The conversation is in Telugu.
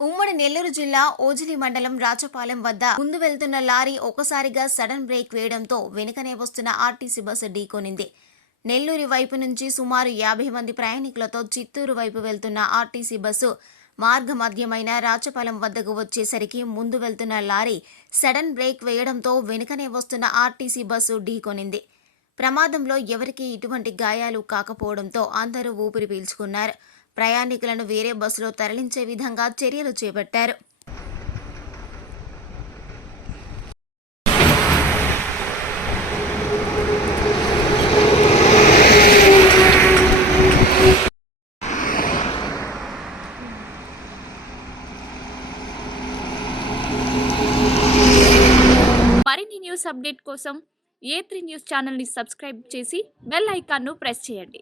ఉమ్మడి నెల్లూరు జిల్లా ఓజిలి మండలం రాచపాలెం వద్ద ముందు వెళ్తున్న లారీ ఒకసారిగా సడన్ బ్రేక్ వేయడంతో వెనుకనే వస్తున్న ఆర్టీసీ బస్సు ఢీకొనింది. నెల్లూరు వైపు నుంచి సుమారు 50 మంది ప్రయాణికులతో చిత్తూరు వైపు వెళ్తున్న ఆర్టీసీ బస్సు మార్గమధ్యమైన రాచపాలెం వద్దకు వచ్చేసరికి ముందు వెళ్తున్న లారీ సడన్ బ్రేక్ వేయడంతో వెనుకనే వస్తున్న ఆర్టీసీ బస్సు ఢీకొనింది. ప్రమాదంలో ఎవరికీ ఎటువంటి గాయాలు కాకపోవడంతో అందరూ ఊపిరి పీల్చుకున్నారు. ప్రయాణికులను వేరే బస్సులో తరలించే విధంగా చర్యలు చేపట్టారు. మరిన్ని న్యూస్ అప్డేట్ కోసం A3 న్యూస్ ఛానల్ని సబ్స్క్రైబ్ చేసి బెల్ ఐకాన్ను ప్రెస్ చేయండి.